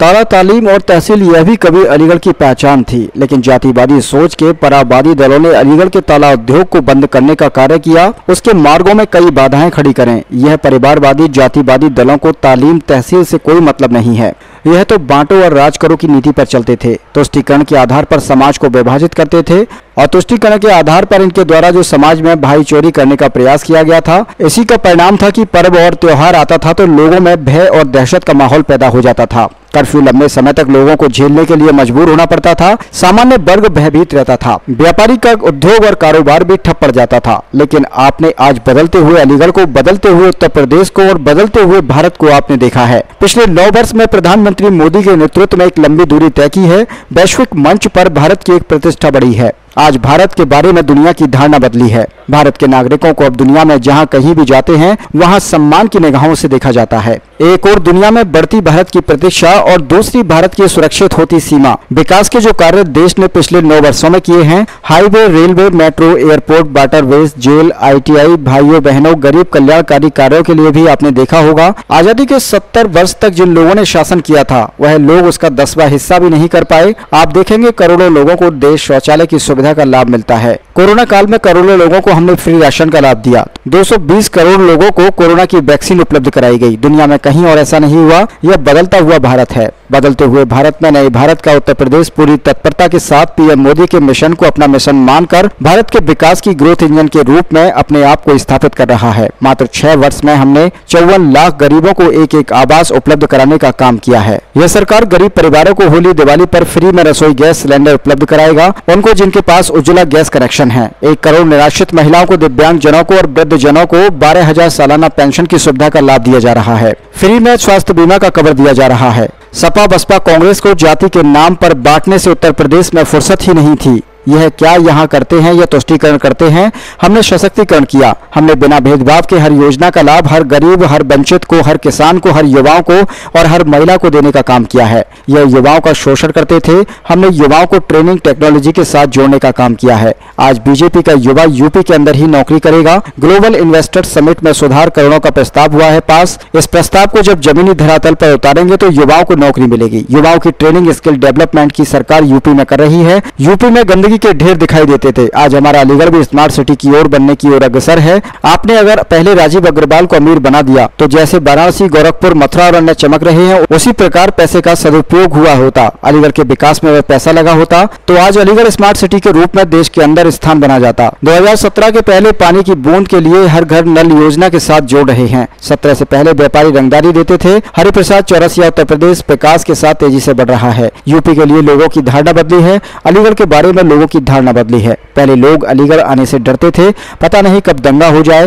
ताला तालीम और तहसील यह भी कभी अलीगढ़ की पहचान थी, लेकिन जातिवादी सोच के परावादी दलों ने अलीगढ़ के ताला उद्योग को बंद करने का कार्य किया। उसके मार्गों में कई बाधाएं खड़ी करें। यह परिवारवादी जातिवादी दलों को तालीम तहसील से कोई मतलब नहीं है। यह तो बांटो और राज करो की नीति पर चलते थे। तुष्टीकरण के आधार पर समाज को विभाजित करते थे और तुष्टीकरण के आधार पर इनके द्वारा जो समाज में भाईचोरी करने का प्रयास किया गया था, इसी का परिणाम था कि पर्व और त्योहार आता था तो लोगों में भय और दहशत का माहौल पैदा हो जाता था। कर्फ्यू लंबे समय तक लोगों को झेलने के लिए मजबूर होना पड़ता था। सामान्य वर्ग भयभीत रहता था। व्यापारी का उद्योग और कारोबार भी ठप पड़ जाता था। लेकिन आपने आज बदलते हुए अलीगढ़ को, बदलते हुए उत्तर प्रदेश को और बदलते हुए भारत को आपने देखा है। पिछले 9 वर्ष में प्रधानमंत्री मोदी के नेतृत्व में एक लंबी दूरी तय की है। वैश्विक मंच पर भारत की एक प्रतिष्ठा बढ़ी है। आज भारत के बारे में दुनिया की धारणा बदली है। भारत के नागरिकों को अब दुनिया में जहां कहीं भी जाते हैं वहां सम्मान की निगाहों से देखा जाता है। एक और दुनिया में बढ़ती भारत की प्रतीक्षा और दूसरी भारत की सुरक्षित होती सीमा। विकास के जो कार्य देश ने पिछले 9 वर्षों में किए हैं, highway, railway, metro, airport, waterways, jail, ITI, भाइयों बहनों, गरीब कल्याणकारी कार्यों के लिए भी आपने देखा होगा। आजादी के 70 वर्ष तक जिन लोगों ने शासन किया था वह लोग उसका 10वां हिस्सा भी नहीं कर पाए। आप देखेंगे करोड़ों लोगों को देश शौचालय की सुविधा का लाभ मिलता है। कोरोना काल में करोड़ों लोगों को हमने फ्री राशन का लाभ दिया। 220 करोड़ लोगों को कोरोना की वैक्सीन उपलब्ध कराई गई। दुनिया में कहीं और ऐसा नहीं हुआ। यह बदलता हुआ भारत है। बदलते हुए भारत में नए भारत का उत्तर प्रदेश पूरी तत्परता के साथ PM मोदी के मिशन को अपना मिशन मानकर भारत के विकास की ग्रोथ इंजन के रूप में अपने आप को स्थापित कर रहा है। मात्र 6 वर्ष में हमने 54 लाख गरीबों को एक आवास उपलब्ध कराने का काम किया है। यह सरकार गरीब परिवारों को होली दिवाली पर फ्री में रसोई गैस सिलेंडर उपलब्ध कराएगा। उनको जिनके पास उज्ज्वला गैस कनेक्शन है। 1 करोड़ निराश्रित महिलाओं को, दिव्यांग जनों को और वृद्ध जनों को 12,000 सालाना पेंशन की सुविधा का लाभ दिया जा रहा है। फ्री में स्वास्थ्य बीमा का कवर दिया जा रहा है। सपा बसपा कांग्रेस को जाति के नाम पर बांटने से उत्तर प्रदेश में फुर्सत ही नहीं थी। यह क्या यहाँ करते हैं, यह तुष्टीकरण करते हैं। हमने सशक्तिकरण किया। हमने बिना भेदभाव के हर योजना का लाभ हर गरीब, हर वंचित को, हर किसान को, हर युवाओं को और हर महिला को देने का काम किया है। यह युवाओं का शोषण करते थे। हमने युवाओं को ट्रेनिंग टेक्नोलॉजी के साथ जोड़ने का काम किया है। आज बीजेपी का युवा यूपी के अंदर ही नौकरी करेगा। ग्लोबल इन्वेस्टर समिट में सुधार करोड़ों का प्रस्ताव हुआ है पास। इस प्रस्ताव को जब जमीनी धरातल पर उतारेंगे तो युवाओं को नौकरी मिलेगी। युवाओं की ट्रेनिंग स्किल डेवलपमेंट की सरकार यूपी में कर रही है। यूपी में गंदगी के ढेर दिखाई देते थे। आज हमारा अलीगढ़ भी स्मार्ट सिटी की ओर बनने की ओर अग्रसर है। आपने अगर पहले राजीव अग्रवाल को अमीर बना दिया तो जैसे वाराणसी, गोरखपुर, मथुरा और अन्य चमक रहे हैं, उसी प्रकार पैसे का सदुपयोग हुआ होता। अलीगढ़ के विकास में वह पैसा लगा होता तो आज अलीगढ़ स्मार्ट सिटी के रूप में देश के अंदर स्थान बना जाता। 2017 के पहले पानी की बूंद के लिए हर घर नल योजना के साथ जोड़ रहे हैं। 17 से पहले व्यापारी रंगदारी देते थे। हरिप्रसाद चौरसिया उत्तर प्रदेश विकास के साथ तेजी से बढ़ रहा है। यूपी के लिए लोगों की धारणा बदली है। अलीगढ़ के बारे में लोगों की धारणा बदली है। पहले लोग अलीगढ़ आने से डरते थे, पता नहीं कब दंगा हो जाए।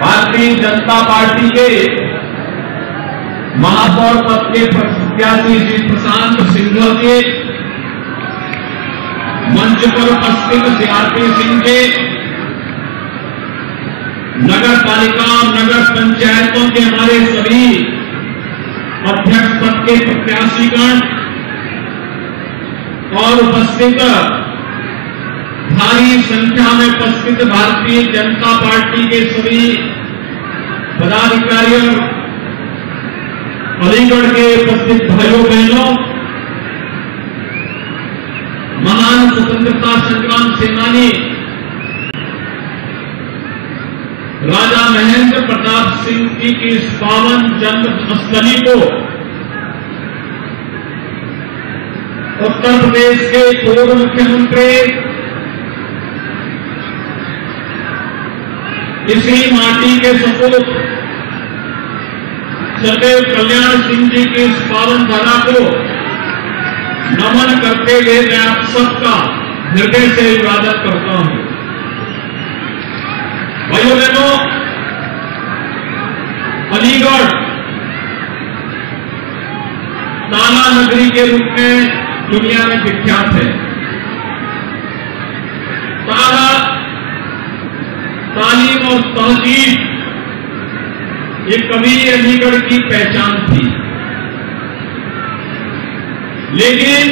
भारतीय जनता पार्टी के महापौर पद के प्रत्याशी श्री प्रशांत सिंह के मंच पर उपस्थित CRP सिंह के नगर पालिका, नगर पंचायतों के हमारे सभी अध्यक्ष पद के प्रत्याशीगण और उपस्थित भारी संख्या में उपस्थित भारतीय जनता पार्टी के सभी पदाधिकारियों, अलीगढ़ के उपस्थित भाइयों बहनों, महान स्वतंत्रता संग्राम सेनानी राजा महेंद्र प्रताप सिंह की इस पावन जन्मस्थली को उत्तर प्रदेश के पूर्व मुख्यमंत्री इसी माटी के सपूत सदैव कल्याण सिंह जी की इस पावन धारा को नमन करते हुए मैं आप सबका हृदय से इबादत करता हूं। भाइयों बहनों, अलीगढ़ ताला नगरी के रूप में दुनिया में विख्यात है। ताला तालीम और तहजीब ये कभी अलीगढ़ की पहचान थी, लेकिन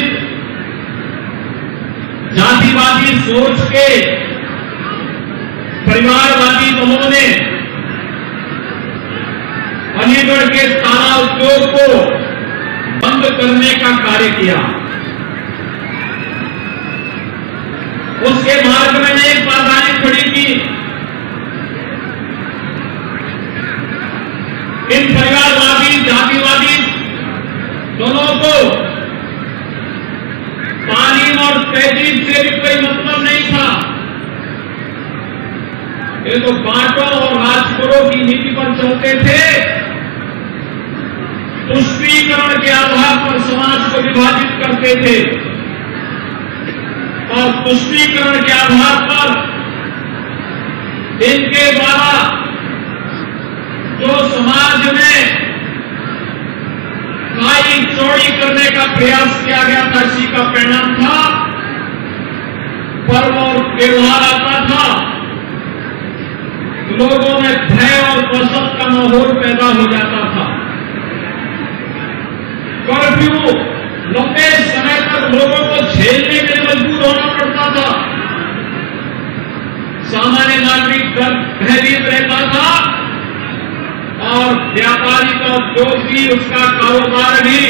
जातिवादी सोच के परिवारवादी दलों ने अलीगढ़ के ताला उद्योग को बंद करने का कार्य किया। उसके मार्ग में अनेक बाधाएं खड़ी की। इन परिवारवादी जातिवादी दोनों को तालीम और तहजीब से भी कोई मतलब नहीं था। ये तो बांटो और राज करो की नीति पर चलते थे। तुष्टीकरण के आधार पर समाज को विभाजित करते थे और तुष्टीकरण के आधार पर इनके द्वारा जो समाज में खाई चौड़ी करने का प्रयास किया गया था, इसी का परिणाम था पर्व और त्योहार आता था, लोगों में भय और दहशत का माहौल पैदा हो जाता था। कर्फ्यू लंबे समय तक लोगों को झेलने के लिए मजबूर होना पड़ता था। सामान्य नागरिक भयभीत रहता था और व्यापारी का उद्योग भी, उसका कारोबार भी